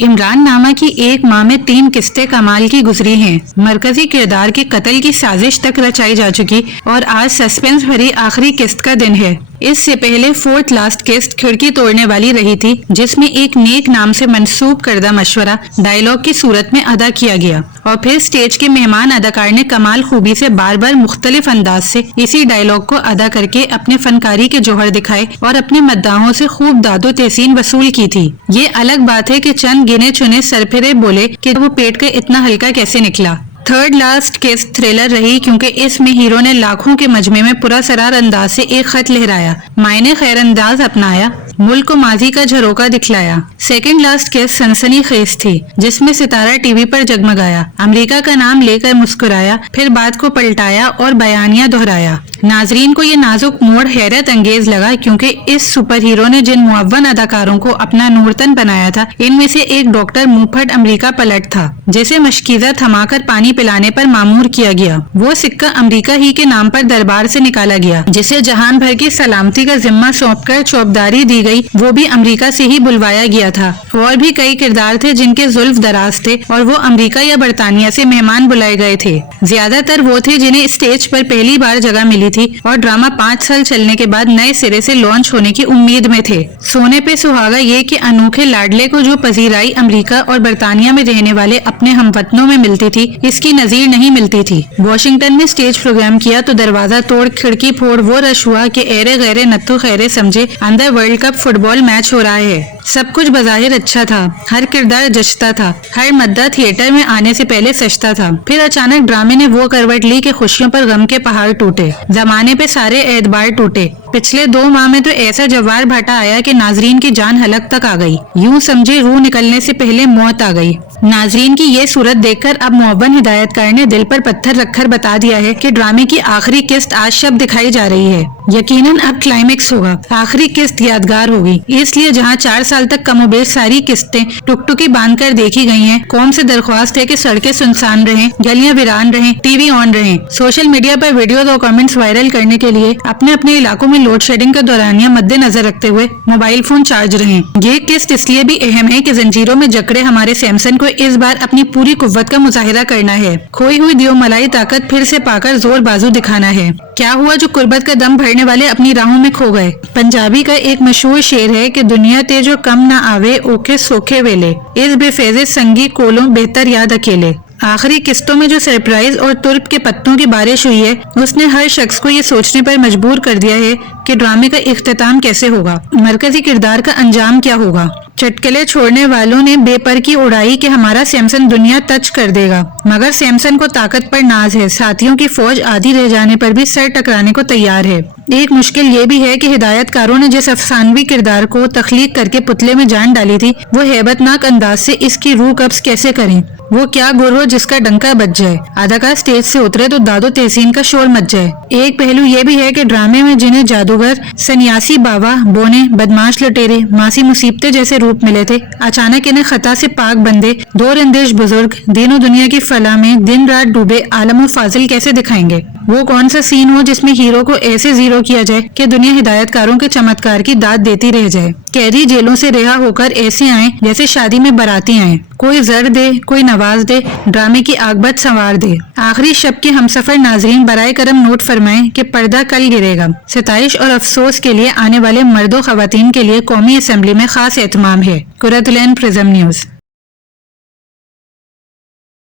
इमरान नामा की एक माह में 3 किस्तें कमाल की गुजरी हैं। मरकजी किरदार के कत्ल की साजिश तक रचाई जा चुकी और आज सस्पेंस भरी आखिरी किस्त का दिन है। इससे पहले 4th लास्ट किस्त खिड़की तोड़ने वाली रही थी, जिसमें एक नेक नाम से मंसूब करदा मशवरा डायलॉग की सूरत में अदा किया गया और फिर स्टेज के मेहमान अदाकार ने कमाल खूबी से बार बार मुख्तलिफ अंदाज से इसी डायलॉग को अदा करके अपने फनकारी के जौहर दिखाए और अपने मद्दाहों से खूब दादो तहसीन वसूल की थी। ये अलग बात है कि चंद गिने चुने सरफिरे बोले कि वो पेट का इतना हल्का कैसे निकला। 3rd लास्ट किस्त थ्रिलर रही क्योंकि इसमें हीरो ने लाखों के मजमे में पुरअसरार अंदाज से एक खत लहराया, मायने खैर अंदाज अपनाया, मुल्क को माजी का झरोका दिखलाया। 2nd लास्ट किस्त सनसनी खेज थी, जिसमें सितारा टीवी पर जगमगाया, अमेरिका का नाम लेकर मुस्कुराया, फिर बात को पलटाया और बयानिया दोहराया। नाजरीन को ये नाजुक मोड़ हैरत अंगेज लगा क्योंकि इस सुपर हीरो ने जिन मुअव्वन अदाकारों को अपना नूरतन बनाया था, इनमें से एक डॉक्टर मुंहफट अमेरिका पलट था, जिसे मशकीजा थमाकर पानी पिलाने पर मामूर किया गया। वो सिक्का अमेरिका ही के नाम पर दरबार से निकाला गया, जिसे जहान भर की सलामती का जिम्मा सौंपकर चौबदारी दी गई, वो भी अमेरिका से ही बुलवाया गया था। और भी कई किरदार थे जिनके जुल्फ दराज थे और वो अमेरिका या बरतानिया से मेहमान बुलाए गए थे। ज्यादातर वो थे जिन्हें स्टेज पर पहली बार जगह मिली थी और ड्रामा 5 साल चलने के बाद नए सिरे से लॉन्च होने की उम्मीद में थे। सोने पे सुहागा ये कि अनोखे लाडले को जो पजीराई अमेरिका और बरतानिया में रहने वाले अपने हमवतनों में मिलती थी, इसकी नजीर नहीं मिलती थी। वॉशिंगटन में स्टेज प्रोग्राम किया तो दरवाजा तोड़ खिड़की फोड़ वो रश हुआ कि एरे गैरे नत्थु खैरे समझे अंदर वर्ल्ड कप फुटबॉल मैच हो रहा है। सब कुछ बज़ाहिर अच्छा था, हर किरदार जचता था, हर मद्दा थिएटर में आने से पहले सजता था। फिर अचानक ड्रामे ने वो करवट ली कि खुशियों पर गम के पहाड़ टूटे, जमाने पे सारे एतबार टूटे। पिछले 2 माह में तो ऐसा जवार भाटा आया कि नाजरीन की जान हलक तक आ गई, यूं समझे रूह निकलने से पहले मौत आ गई। नाजरीन की ये सूरत देखकर अब मुअव्वन हिदायतकार ने दिल पर पत्थर रखकर बता दिया है कि ड्रामे की आखिरी किस्त आज शब दिखाई जा रही है। यकीनन अब क्लाइमेक्स होगा, आखिरी किस्त यादगार होगी। इसलिए जहां 4 साल तक कमोबेश सारी किस्तें टुकटुकी बांधकर देखी गई हैं, कौम से दरख्वास्त है कि सड़कें सुनसान रहें, गलियां वीरान रहें, टीवी ऑन रहें। सोशल मीडिया पर वीडियोज और कमेंट्स वायरल करने के लिए अपने अपने इलाकों में लोड शेडिंग का दौरानिया मद्देनजर रखते हुए मोबाइल फोन चार्ज रहें। ये किस्त इसलिए भी अहम है कि जंजीरों में जकड़े हमारे सैमसन को इस बार अपनी पूरी कुव्वत का मुजाहिरा करना है। खोई हुई दियो मलाई ताकत फिर से पाकर जोर बाजू दिखाना है। क्या हुआ जो कुर्बत का दम भरने वाले अपनी राहों में खो गए। पंजाबी का एक मशहूर शेर है कि दुनिया ते जो कम न आवे ओके सोखे वेले, इस बेफेजे संगी कोलों बेहतर याद अकेले। आखिरी किस्तों में जो सरप्राइज और तुर्क के पत्तों की बारिश हुई है, उसने हर शख्स को ये सोचने पर मजबूर कर दिया है कि ड्रामे का इख्तिताम कैसे होगा, मरकजी किरदार का अंजाम क्या होगा। चटकले छोड़ने वालों ने बेपर की उड़ाई कि हमारा सैमसन दुनिया टच कर देगा, मगर सैमसन को ताकत पर नाज है, साथियों की फौज आधी रह जाने पर भी सर टकराने को तैयार है। एक मुश्किल ये भी है कि हिदायतकारों ने जिस अफसानवी किरदार को तख्लीक करके पुतले में जान डाली थी, वो हैबतनाक अंदाज से इसकी रूह कब्ज कैसे करें। वो क्या गुर्रो जिसका डंका बज जाए, अदाकार स्टेज से उतरे तो दादो तहसीन का शोर मच जाए। एक पहलू ये भी है कि ड्रामे में जिन्हें जादूगर, सन्यासी बाबा, बोने, बदमाश लुटेरे, मासी मुसीबतें जैसे रूप मिले थे, अचानक इन्हें खता से पाक बंदे, दो रंदेश बुजुर्ग, दीनों दुनिया की फलाह में दिन रात डूबे आलम फाजिल कैसे दिखाएंगे। वो कौन सा सीन हो जिसमें हीरो को ऐसे जीरो किया जाए कि दुनिया हिदायतकारों के चमत्कार की दाद देती रह जाए। कैदी जेलों से रिहा होकर ऐसे आए जैसे शादी में बाराती आए, कोई जर दे, कोई नवाज दे, ड्रामे की आगबत संवार दे। आखिरी शब के हमसफर नाजरीन बराए करम नोट फरमाएं कि पर्दा कल गिरेगा। सिताइश और अफसोस के लिए आने वाले मर्दों खवातीन के लिए कौमी असम्बली में खास एहतमाम है। Qurratulain prism news.